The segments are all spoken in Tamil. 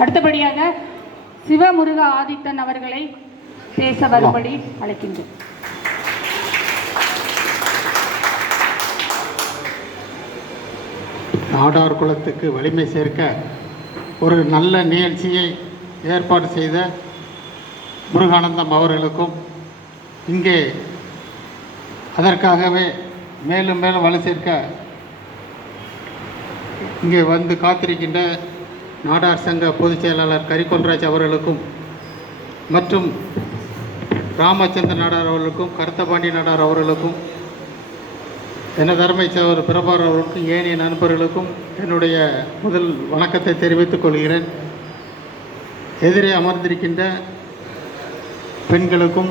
அடுத்தபடியாக சிவமுருக ஆதித்தன் அவர்களை பேச வரும்படி அழைக்கின்றேன். நாடார் குலத்துக்கு வலிமை சேர்க்க ஒரு நல்ல நிகழ்ச்சியை ஏற்பாடு செய்த முருகானந்தம் அவர்களுக்கும் இங்கே அதற்காகவே மேலும் மேலும் வலு சேர்க்க இங்கே வந்து காத்திருக்கின்ற நாடார் சங்க பொதுச் செயலாளர் கரிகொன்ராஜ் அவர்களுக்கும் மற்றும் ராமச்சந்திர நாடார் அவர்களுக்கும் கருத்தபாண்டி நாடார் அவர்களுக்கும் என அருமை சகோதரர் பிரபார் அவர்களுக்கும் ஏனைய நண்பர்களுக்கும் என்னுடைய முதல் வணக்கத்தை தெரிவித்துக் கொள்கிறேன். எதிரே அமர்ந்திருக்கின்ற பெண்களுக்கும்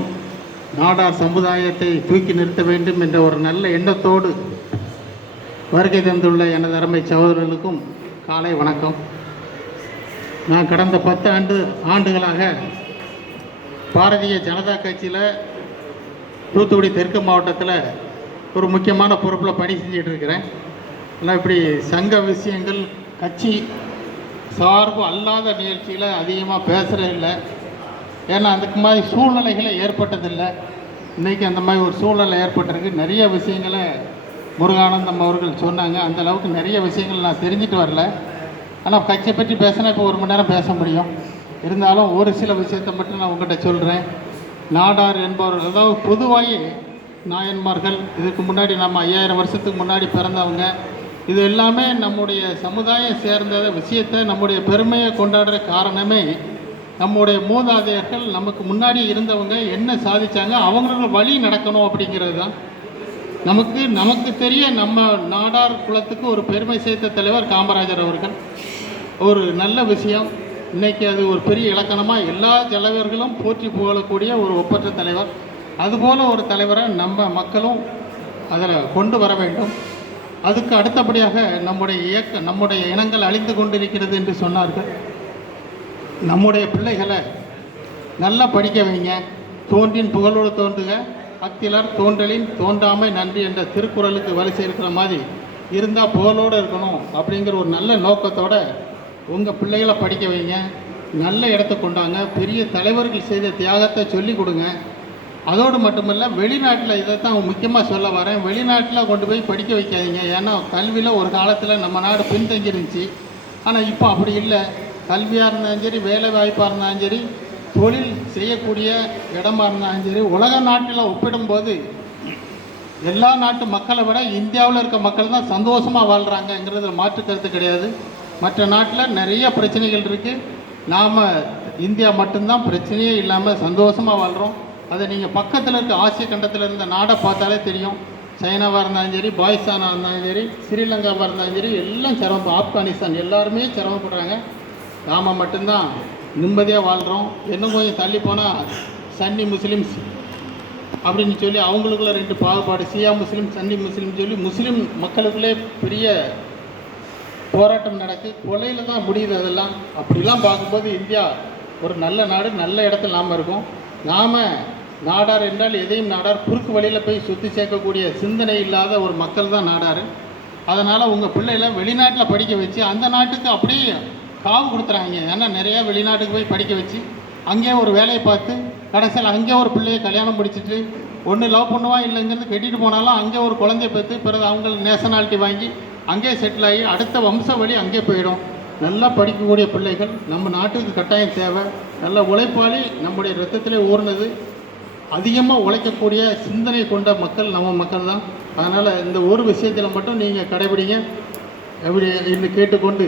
நாடார் சமுதாயத்தை தூக்கி நிறுத்த வேண்டும் என்ற ஒரு நல்ல எண்ணத்தோடு வருகை தந்துள்ள எனது அருமை சகோதரர்களுக்கும் காலை வணக்கம். நான் கடந்த பத்து ஆண்டு ஆண்டுகளாக பாரதிய ஜனதா கட்சியில் தூத்துக்குடி தெற்கு மாவட்டத்தில் ஒரு முக்கியமான பொறுப்பில் பணி செஞ்சுட்டு இருக்கிறேன் ஆனால் இப்படி சங்க விஷயங்கள் கட்சி சார்பு அல்லாத நிகழ்ச்சியில் அதிகமாக பேசுகிறதில்ல ஏன்னா அதுக்கு மாதிரி சூழ்நிலைகளை ஏற்பட்டதில்லை. இன்றைக்கி அந்த மாதிரி ஒரு சூழ்நிலை ஏற்பட்டிருக்கு. நிறைய விஷயங்களை முருகானந்தம் அவர்கள் சொன்னாங்க. அந்த அளவுக்கு நிறைய விஷயங்கள் நான் தெரிஞ்சுட்டு வரல. ஆனால் கட்சியை பற்றி பேசினா இப்போ ஒரு மணி நேரம் பேச முடியும். இருந்தாலும் ஒரு சில விஷயத்தை மட்டும் நான் உங்கள்கிட்ட சொல்கிறேன் நாடார் என்பவர்கள் அதாவது பொதுவாகவே நாயன்மார்கள் இதுக்கு முன்னாடி நம்ம ஐயாயிரம் வருஷத்துக்கு முன்னாடி பிறந்தவங்க இது எல்லாமே நம்முடைய சமுதாயம் சேர்ந்த விஷயத்தை நம்முடைய பெருமையை கொண்டாடுற காரணமே நம்முடைய மூதாதையர்கள் நமக்கு முன்னாடி இருந்தவங்க என்ன சாதித்தாங்க அவங்களோட வழி நடக்கணும் அப்படிங்கிறது தான். நமக்கு நமக்கு தெரிய நம்ம நாடார் குலத்துக்கு ஒரு பெருமை சேர்த்த தலைவர் காமராஜர் அவர்கள். ஒரு நல்ல விஷயம். இன்றைக்கி அது ஒரு பெரிய இலக்கணமாக எல்லா தலைவர்களும் போற்றி புகழக்கூடிய ஒரு ஒப்பற்ற தலைவர். அதுபோல் ஒரு தலைவரை நம்ம மக்களும் அதில் கொண்டு வர வேண்டும். அதுக்கு அடுத்தபடியாக நம்முடைய இயக்க நம்முடைய இனங்கள் அழிந்து கொண்டிருக்கிறது என்று சொன்னார்கள். நம்முடைய பிள்ளைகளை நல்லா படிக்க வைங்க. தோன்றின் புகழோடு தோன்றுக. பக்திலர் தோன்றலின் தோன்றாமை நன்றி என்ற திருக்குறளுக்கு வலி சேர்க்கிற மாதிரி இருந்தால் புகழோடு இருக்கணும் அப்படிங்கிற ஒரு நல்ல நோக்கத்தோட உங்கள் பிள்ளைகளை படிக்க வைங்க. நல்ல இடத்த கொண்டாங்க. பெரிய தலைவர்கள் செய்த தியாகத்தை சொல்லி கொடுங்க. அதோடு மட்டுமல்ல வெளிநாட்டில் இதை தான் முக்கியமாக சொல்ல வரேன். வெளிநாட்டில் கொண்டு போய் படிக்க வைக்காதீங்க. ஏன்னா கல்வியில் ஒரு காலத்தில் நம்ம நாடு பின்தங்கி இருந்துச்சு ஆனால் இப்போ அப்படி இல்லை. கல்வியாக இருந்தாலும் சரி வேலை வாய்ப்பாக இருந்தாலும் சரி தொழில் செய்யக்கூடிய இடமா இருந்தாலும் சரி உலக நாட்டில் ஒப்பிடும்போது எல்லா நாட்டு மக்களை விட இந்தியாவில் இருக்க மக்கள் தான் சந்தோஷமாக வாழ்கிறாங்கங்கிறது மாற்று கருத்து கிடையாது. மற்ற நாட்டில் நிறைய பிரச்சனைகள் இருக்குது நாம் இந்தியா மட்டும்தான் பிரச்சனையே இல்லாமல் சந்தோஷமாக வாழ்கிறோம் அதை நீங்கள் பக்கத்தில் இருக்க ஆசிய கண்டத்தில் இருந்த நாடை பார்த்தாலே தெரியும். சைனாவாக இருந்தாலும் சரி பாகிஸ்தானாக இருந்தாலும் சரி ஸ்ரீலங்காவாக இருந்தாலும் சரி எல்லாம் சிரமம். ஆப்கானிஸ்தான் எல்லாருமே சிரமப்படுறாங்க. நாம் மட்டும்தான் நிம்மதியாக வாழ்கிறோம் இன்னும் கொஞ்சம் தள்ளி போனால் சன்னி முஸ்லீம்ஸ் அப்படின்னு சொல்லி அவங்களுக்குள்ள ரெண்டு பாகுபாடு. சியா முஸ்லீம் சன்னி முஸ்லீம் சொல்லி முஸ்லீம் மக்களுக்குள்ளே பெரிய போராட்டம் நடக்கு. கொலையில் தான் முடியுது அதெல்லாம். அப்படிலாம் பார்க்கும்போது இந்தியா ஒரு நல்ல நாடு நல்ல இடத்துல நாம் இருக்கோம். நாம் நாடார் என்றால் எதையும் நாடார் குறுக்கு வழியில் போய் சுற்றி சேர்க்கக்கூடிய சிந்தனை இல்லாத ஒரு மக்கள் தான் நாடார். அதனால் உங்கள் பிள்ளைகளை வெளிநாட்டில் படிக்க வச்சு அந்த நாட்டுக்கு அப்படியே காவு கொடுத்துறாங்க ஏன்னா நிறையா வெளிநாட்டுக்கு போய் படிக்க வச்சு அங்கேயே ஒரு வேலையை பார்த்து கடைசியில் அங்கே ஒரு பிள்ளையை கல்யாணம் முடிச்சிட்டு ஒன்று லவ் பண்ணுவான் இல்லைங்கிறது கட்டிட்டு போனாலும் அங்கே ஒரு குழந்தைய பார்த்து பிறகு அவங்க நேஷனாலிட்டி வாங்கி அங்கேயே செட்டில் ஆகி அடுத்த வம்ச வழி அங்கேயே போயிடும். நல்லா படிக்கக்கூடிய பிள்ளைகள் நம்ம நாட்டுக்கு கட்டாயம் தேவை. நல்ல உழைப்பாளி நம்முடைய ரத்தத்திலே ஊர்னது அதிகமாக உழைக்கக்கூடிய சிந்தனை கொண்ட மக்கள் நம்ம மக்கள் தான் அதனால் இந்த ஒரு விஷயத்தில் மட்டும் நீங்கள் கடைபிடிங்க. எப்படி என்று கேட்டுக்கொண்டு